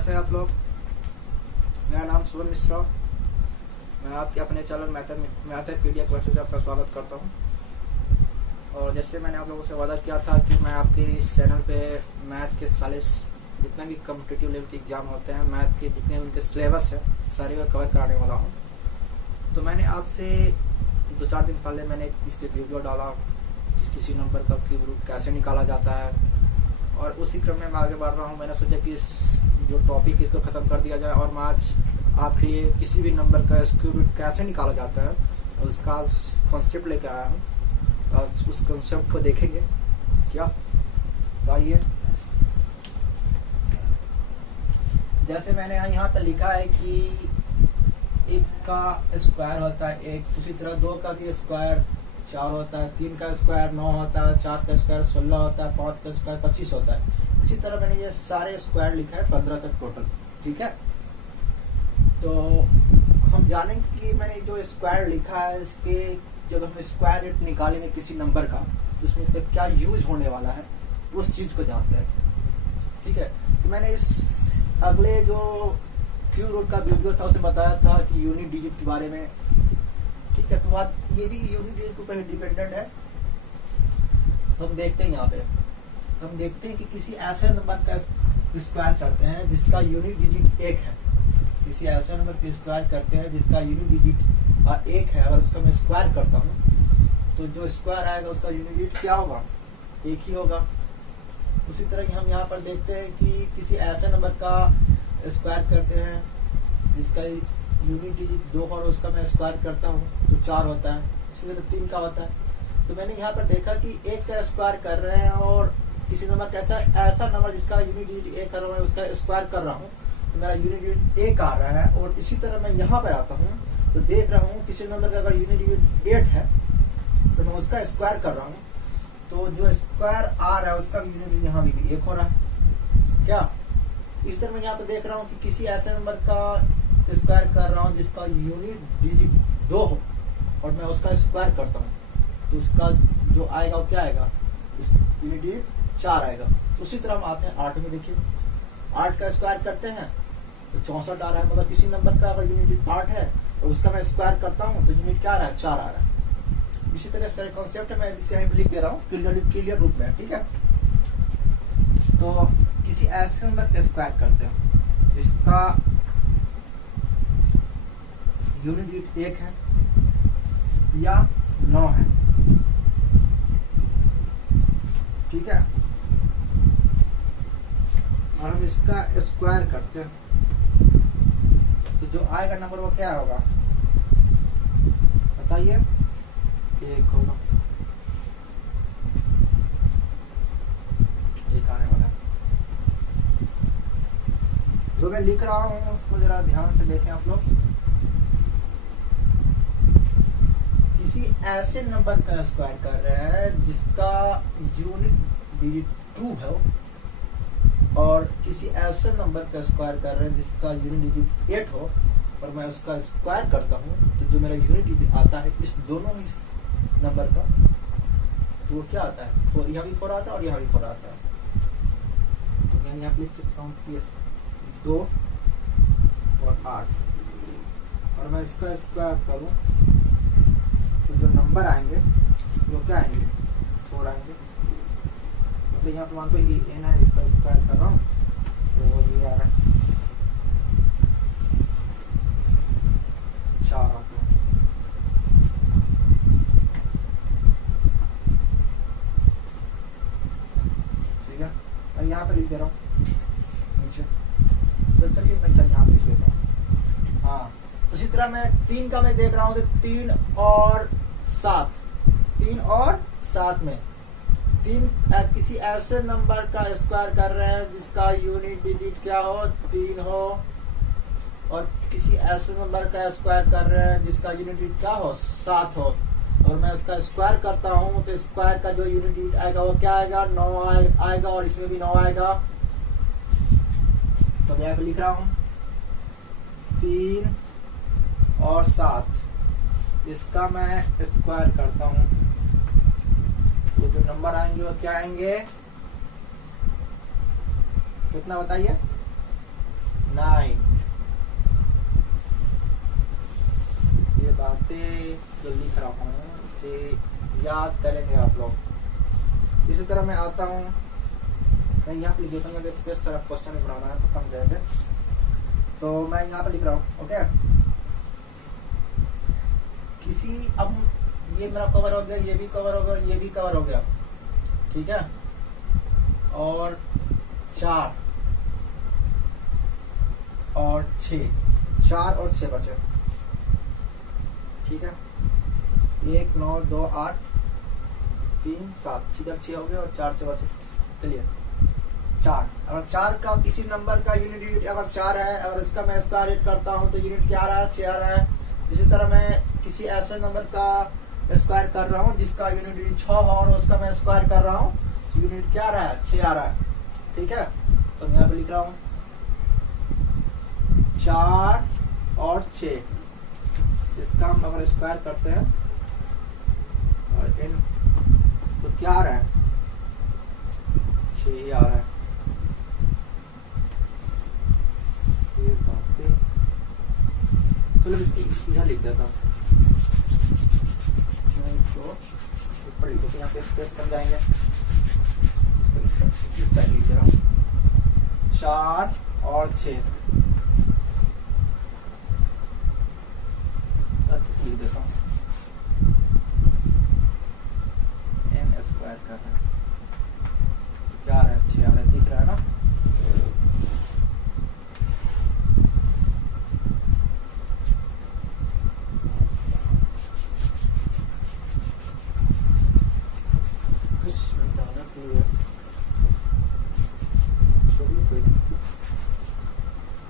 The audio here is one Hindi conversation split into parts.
कैसे हैं आप लोग। मेरा नाम सुवन मिश्रा। मैं आपके अपने चैनल मैथमेटिक्स क्लासेस में आपका स्वागत करता हूं। और जैसे मैंने आप लोगों से वादा किया था कि मैं आपके इस चैनल पे मैथ के सारे जितने भी कॉम्पिटिटिव लेवल के एग्जाम होते हैं, मैथ के जितने उनके सिलेबस है सारे को कवर कराने वाला हूँ। तो मैंने आज से 2-4 दिन पहले मैंने इसके वीडियो डाला किसी नंबर का क्यूब रूट कैसे निकाला जाता है, और उसी क्रम में मैं आगे बढ़ रहा हूँ। मैंने सोचा कि इस जो टॉपिक इसको ख़त्म कर दिया जाए और मैं आज आपके लिए किसी भी नंबर का क्यूब रूट कैसे निकाला जाता है उसका कॉन्सेप्ट लेके आया हूँ। और उस कॉन्सेप्ट को देखेंगे क्या। तो आइए, जैसे मैंने यहाँ पर लिखा है कि 1 का स्क्वायर होता है 1, उसी तरह 2 का भी स्क्वायर 4 होता है, 3 का स्क्वायर 9 होता है, 4 का स्क्वायर 16 होता है, 5 का स्क्वायर 25 होता है। इसी तरह मैंने ये सारे स्क्वायर लिखा है 15 तक टोटल। ठीक है, तो हम जानेंगे कि मैंने जो स्क्वायर लिखा है इसके जब हम स्क्वायर रूट निकालेंगे किसी नंबर का तो उसमें से क्या यूज होने वाला है उस चीज को जानते हैं। ठीक है, तो मैंने इस अगले जो क्यूब रूट का वीडियो था उसे बताया था कि यूनिट डिजिट के बारे में। ठीक है, तो आज ये भी यूनिट डिजिट के ऊपर डिपेंडेंट है। तो हम देखते हैं यहाँ पे, हम देखते हैं कि किसी ऐसे नंबर का स्क्वायर करते हैं जिसका यूनिट डिजिट 1 है। किसी ऐसे नंबर का स्क्वायर करते हैं जिसका यूनिट डिजिट 1 है। अगर उसका मैं स्क्वायर करता हूँ तो जो स्क्वायर आएगा उसका यूनिट डिजिट क्या होगा, 1 ही होगा। उसी तरह हम यहाँ पर देखते हैं कि किसी ऐसे नंबर का स्क्वायर करते हैं जिसका यूनिट डिजिट 2 और उसका मैं स्क्वायर करता हूँ तो 4 होता है। इसी तरह 3 का होता है। तो मैंने यहाँ पर देखा कि 1 का स्क्वायर कर रहे हैं और किसी नंबर का ऐसा नंबर जिसका यूनिट डिजिट 1 कर रहा हूँ उसका स्क्वायर कर रहा हूँ तो मेरा यूनिट डिजिट 1 आ रहा है। और इसी तरह मैं यहाँ पर आता हूँ तो देख रहा हूँ किसी नंबर का अगर यूनिट डिजिट 8 है तो मैं उसका स्क्वायर कर रहा हूँ तो जो स्क्वायर आ रहा है उसका यूनिट डिजिट यहाँ भी 1 हो रहा है। क्या इस तरह मैं यहाँ पे देख रहा हूँ कि किसी ऐसे नंबर का स्क्वायर कर रहा हूँ जिसका यूनिट डिजिट 2 हो और मैं उसका स्क्वायर करता हूँ तो उसका जो आएगा वो क्या आएगा, यूनिट डिजिट 4 आएगा। उसी तरह हम आते हैं 8 में। देखिए 8 का स्क्वायर करते हैं तो 64 आ रहा है। मतलब किसी नंबर का अगर यूनिट डिजिट 8 है और उसका मैं स्क्वायर करता हूँ तो यूनिट क्या आ रहा है, 4 आ रहा है। इसी तरह सारे कॉन्सेप्ट मैं इसे यहीं लिख दे रहा हूँ क्लियर रूप में। ठीक है, तो किसी ऐसे नंबर का स्क्वायर करते हैं जिसका यूनिट डिजिट 1 है या 9 है। ठीक है, और हम इसका स्क्वायर करते हैं तो जो आएगा नंबर वो क्या होगा बताइए, 1 होगा। 1 आने वाला है। जो मैं लिख रहा हूँ उसको जरा ध्यान से देखें आप लोग। किसी ऐसे नंबर का स्क्वायर कर रहे हैं जिसका यूनिट डिजिट 2 है और किसी ऐसे नंबर का स्क्वायर कर रहे हैं जिसका यूनिट डिजिट 8 हो और मैं उसका स्क्वायर करता हूँ तो जो मेरा यूनिट डिजिट आता है इस दोनों ही नंबर का तो वो क्या आता है, 4, यहाँ भी 4 आता है और यहाँ भी 4 आता है। तो मैं यहाँ लिख सकता हूँ कि 2 और 8 और मैं इसका स्क्वायर करूँ तो जो नंबर आएंगे वो क्या आएंगे, 4 आएंगे। मतलब यहाँ पे मान तो ये n है, इसका स्क्वायर कर रहा हूँ तो ये आ रहा है 4 आता है। ठीक है, मैं यहाँ पे लिख दे रहा हूँ नीचे। तो चलिए मैं यहाँ पे लिख देता हूँ। हाँ, उसी तरह मैं 3 का मैं देख रहा हूँ तो 3 और 7 में 3 किसी ऐसे नंबर का स्क्वायर कर रहे हैं जिसका यूनिट डिजिट क्या हो, 3 हो और किसी ऐसे नंबर का स्क्वायर कर रहे हैं जिसका यूनिट डिजिट क्या हो, 7 हो और मैं उसका स्क्वायर करता हूँ तो स्क्वायर का जो यूनिट डिजिट आएगा वो क्या आएगा, 9 आएगा और इसमें भी 9 आएगा। तो मैं यहाँ पे लिख रहा हूँ 3 और 7 इसका मैं स्क्वायर करता हूँ तो जो नंबर आएंगे वो क्या आएंगे, कितना बताइए, याद करेंगे आप लोग। इसी तरह मैं आता हूँ, मैं यहाँ पे लिख देता हूँ, अगर इस तरह क्वेश्चन में बनाना है तो कम जाएंगे, तो मैं यहाँ पे लिख रहा हूँ। ओके, किसी, अब ये मेरा कवर हो गया, ये भी कवर हो गया, ये भी कवर हो गया, ठीक है, और 4 और 6, 4 और 6 बचे, ठीक है, 1 9 2 8 3 7, सीधा 6 हो गए और 4 से बचे। चलिए 4, अगर 4 का किसी नंबर का यूनिट डिजिट अगर 4 है, अगर इसका मैं स्क्वायर रूट करता हूँ तो यूनिट क्या आ रहा है, 6 आ रहा है। इसी तरह मैं किसी ऐसे नंबर का स्क्वायर कर रहा हूँ जिसका यूनिट डिजिट 6 हो और उसका मैं स्क्वायर कर रहा हूँ, यूनिट क्या आ रहा है, 6 आ रहा है, ठीक है। तो मैं यहाँ पे लिख रहा हूँ 4 और 6, इसका हम अगर स्क्वायर करते हैं और इन, तो क्या आ रहा है, 6 ही आ रहा है। ये बातें, चलो इधर लिख देता हूँ, इसको ऊपर लिखो तो यहाँ पे स्पेस कम जाएंगे, इसको इस साइड लिख दे रहा हूँ, 4 और 6 लिख देता हूँ, n स्क्वायर कर रहा है, क्या आ रहा है, 6 आ रहा है, दिख रहा है ना।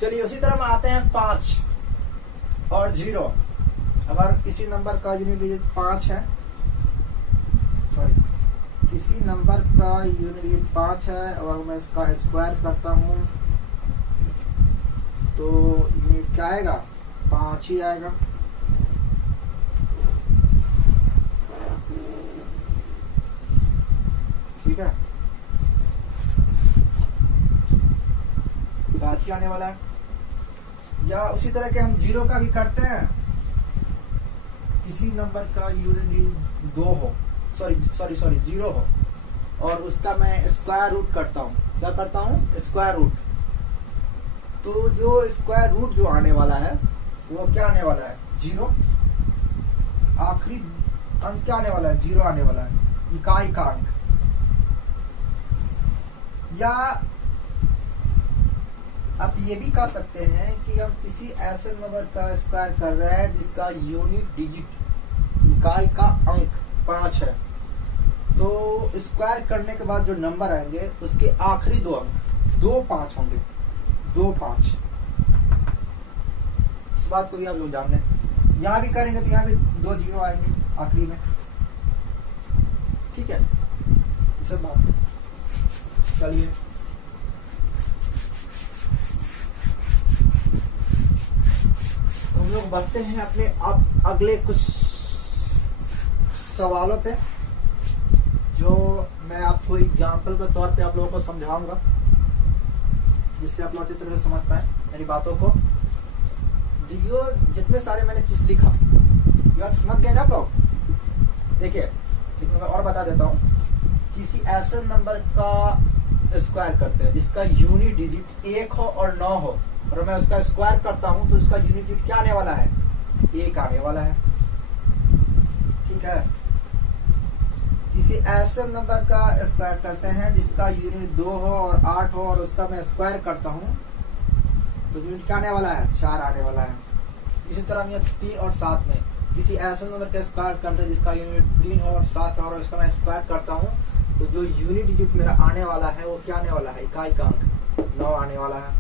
चलिए उसी तरह में आते हैं 5 और 0। अगर किसी नंबर का यूनिट डिजिट 5 है, सॉरी, किसी नंबर का यूनिट डिजिट 5 है और मैं इसका स्क्वायर करता हूँ तो यूनिट क्या आएगा, 5 ही आएगा, ठीक है, 5 ही आने वाला है। या उसी तरह के हम 0 का भी करते हैं, किसी नंबर का यूनिट 2 हो, सॉरी 0 हो और उसका मैं स्क्वायर रूट करता हूँ, क्या करता हूँ, स्क्वायर रूट, तो जो स्क्वायर रूट जो आने वाला है वो क्या आने वाला है, 0, आखिरी अंक क्या आने वाला है, 0 आने वाला है, इकाई का अंक। या आप ये भी कह सकते हैं कि हम किसी ऐसे नंबर का स्क्वायर कर रहे हैं जिसका यूनिट डिजिट, इकाई का अंक 5 है, तो स्क्वायर करने के बाद जो नंबर आएंगे उसके आखिरी 2 अंक 2 5 होंगे, 2 5। इस बात को भी आप लोग जान लें, यहाँ भी करेंगे तो यहाँ भी 2 0 आएंगे आखिरी में, ठीक है, सब बात। चलिए हम लोग बढ़ते हैं अपने अब अगले कुछ सवालों पे, जो मैं आपको एग्जाम्पल के तौर पे आप लोगों को समझाऊंगा, जिससे आप लोग अच्छी तरह से समझ पाए मेरी बातों को। जो जितने सारे मैंने चीज लिखा, ये बात समझ गए ना आप लोग। देखिए लेकिन मैं और बता देता हूँ, किसी ऐसे नंबर का स्क्वायर करते हैं जिसका यूनिट डिजिट 1 हो और 9 हो, और मैं उसका स्क्वायर करता हूं तो उसका यूनिट डिजिट क्या आने वाला है, 1 आने वाला है, ठीक है। किसी ऐसे नंबर का स्क्वायर करते हैं जिसका यूनिट 2 हो और 8 हो और उसका मैं स्क्वायर करता हूं तो यूनिट क्या आने वाला है, 4 आने वाला है। इसी तरह 3 और 7 में किसी ऐसे नंबर का स्क्वायर करते हैं जिसका यूनिट 3 हो और 7 हो और उसका मैं स्क्वायर करता हूं तो जो यूनिट डिजिट मेरा आने वाला है वो क्या आने वाला है, इकाई का अंक 9 आने वाला है।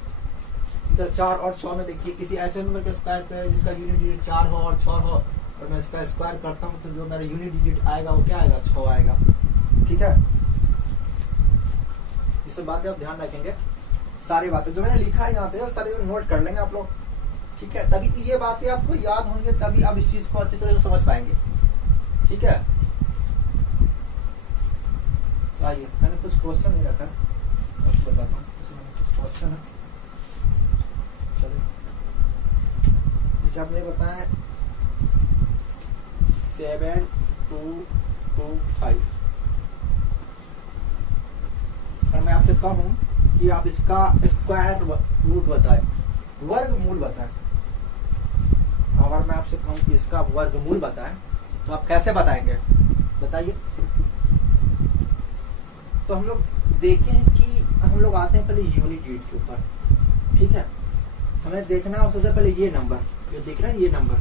इधर 4 और 6 में देखिए, किसी ऐसे नंबर का स्क्वायर करें जिसका यूनिट डिजिट 4 हो और 6 हो और मैं इसका स्क्वायर करता हूँ तो जो मेरा यूनिट डिजिट आएगा वो क्या आएगा, 6 आएगा, ठीक है। ये सब बातें आप ध्यान रखेंगे, सारी बातें जो मैंने लिखा है यहाँ पे सारी नोट कर लेंगे आप लोग, ठीक है। तभी ये बातें आपको याद होंगे, तभी आप इस चीज को अच्छी तरह से समझ पाएंगे, ठीक है। तो आइए, मैंने कुछ क्वेश्चन नहीं रखा, आपको बताता हूँ कुछ क्वेश्चन है। चलिए, जैसे आपने बताया 7 2 5। और मैं आपसे कहूँ कि आप इसका स्क्वायर रूट बताएं, वर्गमूल बताएं। अगर मैं आपसे कहूँ कि इसका वर्गमूल बताएं तो आप कैसे बताएंगे, बताइए। तो हम लोग देखें कि हम लोग आते हैं पहले यूनिट यूनिट के ऊपर, ठीक है। हमें देखना है सबसे पहले ये नंबर, ये देख रहे हैं ये नंबर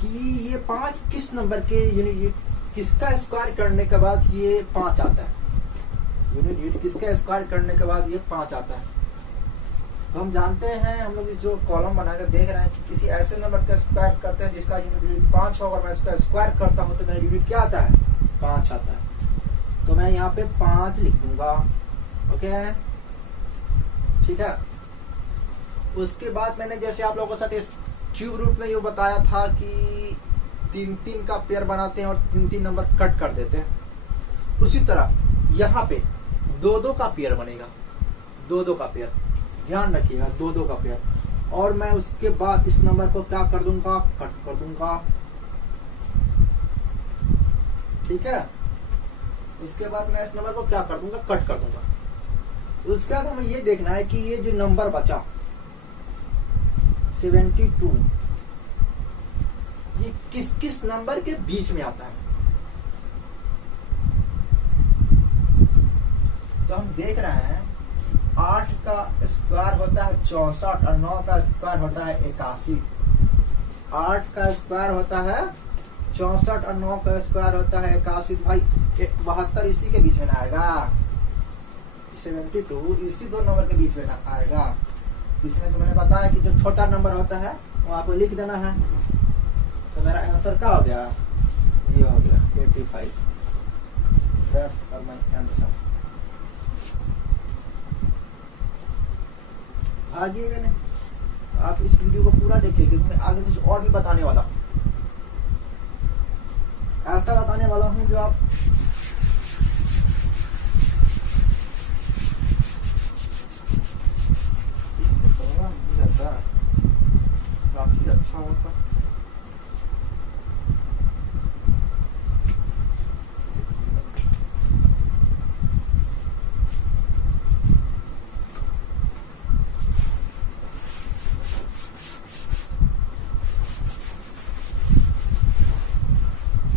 कि ये 5 किस नंबर के यूनिट, किसका स्क्वायर करने के बाद ये 5 आता है। यूनिट यूनिट किसका स्क्वायर करने के बाद ये 5 आता है। तो हम जानते हैं, हम लोग जो कॉलम बनाकर देख रहे हैं कि किसी ऐसे नंबर का स्क्वायर करते हैं जिसका यूनिट 5 हो, अगर मैं इसका स्क्वायर करता हूं तो मेरा यूनिट क्या आता है, 5 आता है। तो मैं यहाँ पे 5 लिख दूंगा, ओके, ठीक है। उसके बाद मैंने जैसे आप लोगों के साथ इस क्यूब रूट में ये बताया था कि 3-3 का पेयर बनाते हैं और 3-3 नंबर कट कर देते हैं, उसी तरह यहाँ पे 2-2 का पेयर बनेगा, 2-2 का पेयर, ध्यान रखिएगा, 2-2 का पेयर। और मैं उसके बाद इस नंबर को क्या कर दूंगा, कट कर दूंगा, ठीक है। उसके बाद मैं इस नंबर को क्या कर दूंगा, कट कर दूंगा। उसके बाद हमें ये देखना है कि ये जो नंबर बचा 72, ये किस किस नंबर के बीच में आता है। तो हम देख रहे हैं 8 का स्क्वायर होता है 64 और 9 का स्क्वायर होता है 81। 8 का स्क्वायर होता है 64 और 9 का स्क्वायर होता है 81। भाई 72 इसी के बीच में ना आएगा, 72 इसी दो नंबर के बीच में ना आएगा। इसमें तो मैंने बताया कि जो छोटा नंबर होता है वो आपको लिख देना है। तो मेरा आंसर क्या हो गया, ये हो गया 85। That's for my answer. भागिएगा नहीं, आप इस वीडियो को पूरा देखिए क्योंकि मैं आगे कुछ और भी बताने वाला, ऐसा बताने वाला हूँ जो आप काफी अच्छा होता।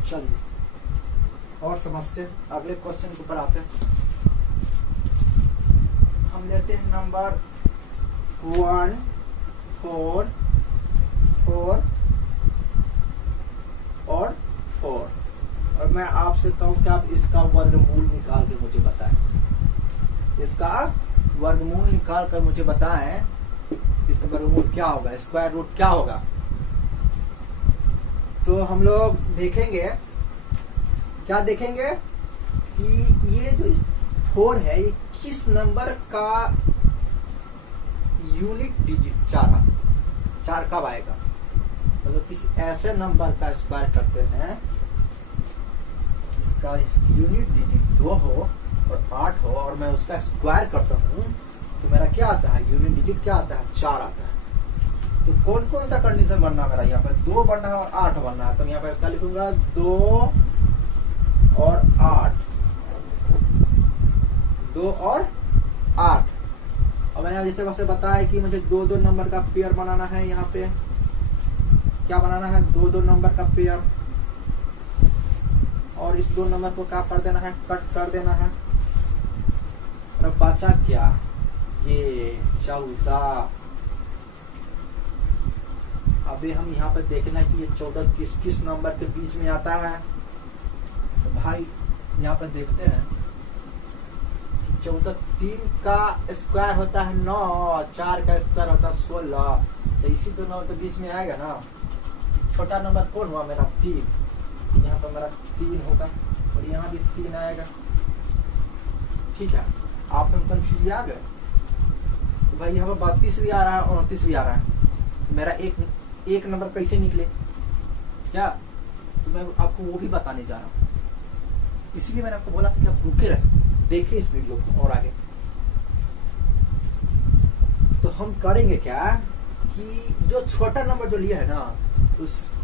चलिए और समझते हैं, अगले क्वेश्चन के ऊपर आते हैं। हम लेते हैं नंबर 1, 4, 4 और 4। और मैं आपसे कहूं कि आप इसका वर्गमूल निकाल के मुझे बताएं, इसका वर्गमूल निकाल कर मुझे बताएं, इसका वर्गमूल क्या होगा, स्क्वायर रूट क्या होगा। तो हम लोग देखेंगे, क्या देखेंगे कि ये जो 4 है ये किस नंबर का यूनिट डिजिट 4 कब आएगा। मतलब किसी ऐसे नंबर का स्क्वायर करते हैं जिसका यूनिट डिजिट 2 हो और 8 हो और मैं उसका स्क्वायर करता हूँ तो मेरा क्या आता है, यूनिट डिजिट क्या आता है, 4 आता है। तो कौन कौन सा कंडीशन बनना है मेरा, यहाँ पर 2 बनना है और 8 बनना है। तो यहाँ पर क्या लिखूंगा, 2 और 8, 2 और 8। और मैंने जैसे वैसे बताया कि मुझे 2-2 नंबर का पेयर बनाना है। यहाँ पे क्या बनाना है, 2-2 नंबर का पेयर, और इस 2 नंबर को क्या कर देना है, कट कर देना है। और बचा क्या, ये 14। अभी हम यहाँ पे देखना है कि ये 14 किस किस नंबर के बीच में आता है। तो भाई यहाँ पे देखते हैं 14, 3 का स्क्वायर होता है 9, 4 का स्क्वायर होता है 16। तो इसी दो नंबर के बीच में आएगा ना। छोटा नंबर कौन हुआ मेरा, 3। यहाँ पर मेरा 3 होगा और यहाँ भी 3 आएगा, ठीक है। आप लोग कंफ्यूज आ गए। तो भाई यहाँ पर 32 भी आ रहा है, 29 भी आ रहा है। मेरा एक नंबर कैसे निकले क्या, तो मैं आपको वो भी बताने जा रहा हूँ। इसलिए मैंने आपको बोला था कि आप रुके रहे, देखिए इस वीडियो को और आगे। तो हम करेंगे क्या कि जो छोटा नंबर जो लिया है ना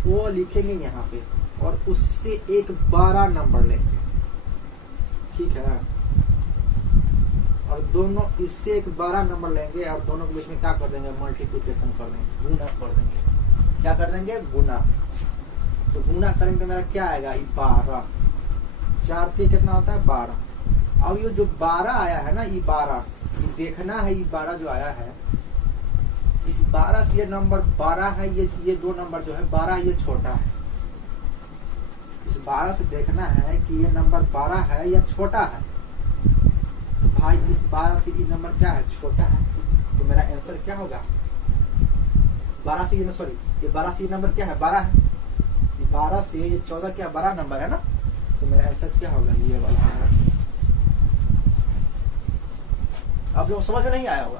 वो लिखेंगे यहाँ पे और उससे एक 12 नंबर लेंगे, ठीक है। और दोनों इससे एक 12 नंबर लेंगे और दोनों के बीच में क्या कर देंगे, मल्टीप्लिकेशन कर देंगे, गुना कर देंगे। क्या कर देंगे, गुना। तो गुना करेंगे तो मेरा क्या आएगा, 12। 4 3 कितना होता है, 12। अब ये जो 12 आया है ना, ये 12 देखना है, ये 12 जो आया है, इस 12 से ये नंबर 12 है, ये दो नंबर जो है 12 ये छोटा है। इस 12 से देखना है कि ये नंबर 12 है या छोटा है। तो भाई इस 12 से ये नंबर क्या है, छोटा है। तो मेरा आंसर क्या होगा, 12 से ये सॉरी ये 12 से ये नंबर क्या है, 12 है। ये 12 से ये 14 क्या बड़ा नंबर है ना। तो मेरा आंसर क्या होगा, ये वाला। आप लोग समझ में नहीं आया होगा,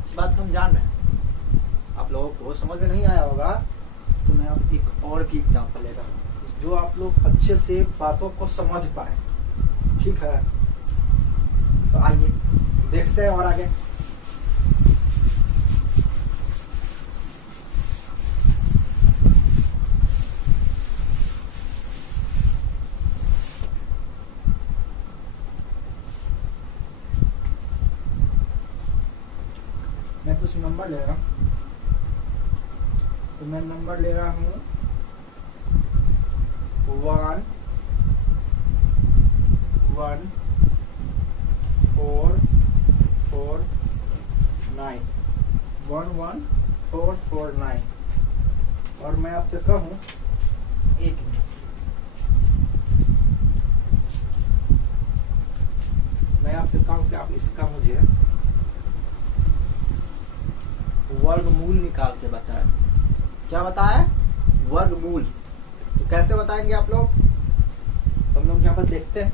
इस बात को हम जान रहे हैं। आप लोगों को समझ में नहीं आया होगा तो मैं अब एक और भी एग्जांपल लेता हूँ, जो आप लोग अच्छे से बातों को समझ पाए, ठीक है। तो आइए देखते हैं और आगे। मैं कुछ नंबर ले रहा हूँ, तो मैं नंबर ले रहा हूँ 1 1 4 4 9 1 1 4 4 9। और मैं आपसे कहूँ, एक मिनट, मैं आपसे कहूँ कि आप इसका मुझे वर्गमूल निकाल के बताएं। क्या बताएं, वर्गमूल। तो कैसे बताएंगे आप लोग, तो हम लोग यहाँ पर देखते हैं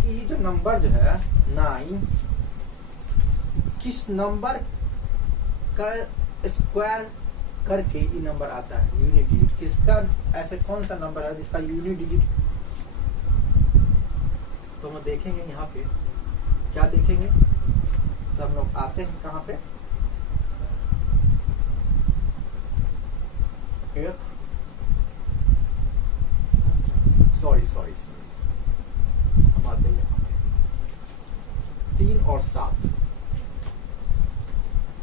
कि ये जो नंबर जो है 9 किस नंबर का स्क्वायर करके ये नंबर आता है, यूनिट डिजिट। किसका, ऐसे कौन सा नंबर है जिसका यूनिट डिजिट। तो हम देखेंगे यहाँ पे, क्या देखेंगे, तो हम लोग आते हैं कहाँ पे, सॉरी हम आते हैं 3 और 7।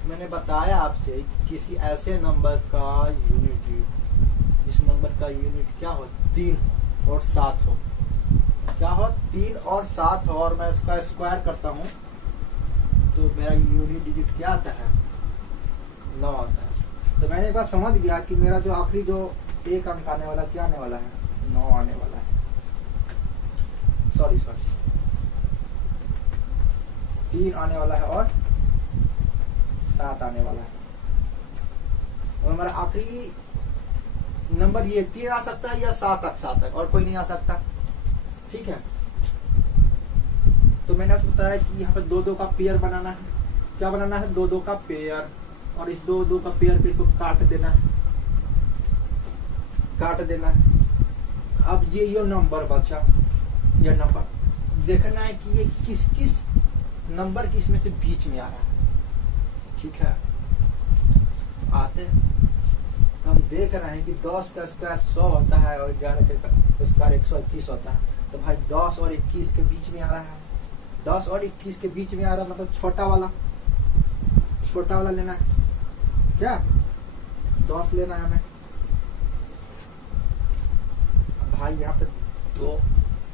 मैंने बताया आपसे किसी ऐसे नंबर का यूनिट, जिस नंबर का यूनिट क्या हो, 3 और 7 हो। क्या हो, 3 और 7 हो, और मैं उसका स्क्वायर करता हूँ तो मेरा यूनिट डिजिट क्या आता है, 9 आता है। तो मैंने एक बार समझ गया कि मेरा जो आखिरी जो एक अंक आने वाला क्या आने वाला है, 9 आने वाला है। सॉरी 3 आने वाला है और 7 आने वाला है। और हमारा आखिरी नंबर ये 3 आ सकता है या 7 तक, और कोई नहीं आ सकता, ठीक है। तो मैंने आपको बताया कि यहाँ पे 2-2 का पेयर बनाना है। क्या बनाना है, 2-2 का पेयर। और इस 2-2 का पेयर को इसको काट देना है। अब ये नंबर बचा, ये नंबर देखना है कि ये किस नंबर की इसमें से बीच में आ रहा है, ठीक है। आते हैं तो हम देख रहे हैं कि 10 का स्क्वायर 100 होता है और 11 का स्क्वायर 121 होता है। तो भाई 10 और 21 के बीच में आ रहा है, 10 और 21 के बीच में आ रहा है, मतलब छोटा वाला लेना है। क्या 10 लेना है हमें। भाई यहाँ पे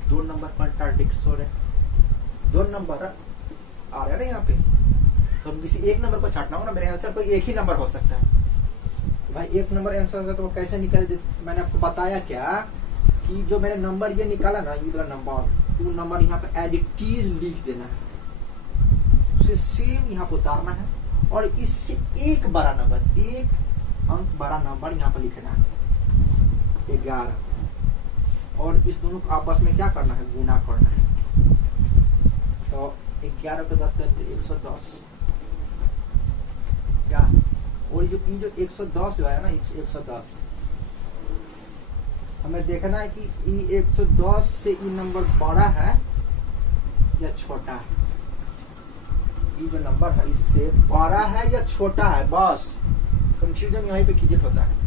दो नंबर कॉन्ट्राडिक्ट हो रहे, 2 नंबर आ रहे हैं यहाँ पे। तो हम किसी एक नंबर को छाटना हो ना, मेरे आंसर कोई एक ही नंबर हो सकता है। तो भाई एक नंबर आंसर होगा तो वो कैसे निकल। मैंने आपको बताया क्या कि जो मैंने नंबर ये निकाला ना, ये वाला नंबर, वो नंबर यहाँ पे एज इट इज लिख देना है, उसे सेम यहाँ पे उतारना है। और इससे एक बड़ा नंबर, एक अंक बड़ा नंबर यहाँ पर लिखना है, 11। और इस दोनों को आपस में क्या करना है, गुना करना है। तो 11 को 10 करके 110 क्या। और ये जो 110 जो है ना, 110 हमें देखना है कि ये 110 से ये नंबर बड़ा है या छोटा है। ये जो नंबर है इससे बड़ा है या छोटा है, बस। तो कंफ्यूजन यहीं पे क्रिएट होता है।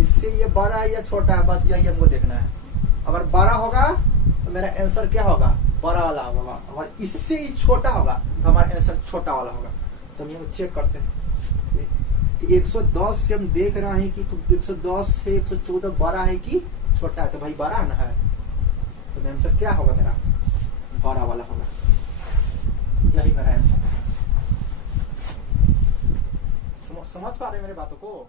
इससे ये बड़ा है या छोटा है, बस यही हमको देखना है। अगर बड़ा होगा तो मेरा आंसर क्या होगा, बड़ा वाला होगा। अगर इससे ही छोटा होगा तो हमारा आंसर छोटा वाला होगा। तो हम यहाँ चेक करते हैं। 110 से हम देख रहे हैं कि 110 से 114 बड़ा है कि छोटा है, तो भाई बड़ा ना है, तो मेरा आंसर क्या होगा, मेरा बड़ा वाला होगा। यही मेरा आंसर। समझ पा रहे हैं मेरे बातों को?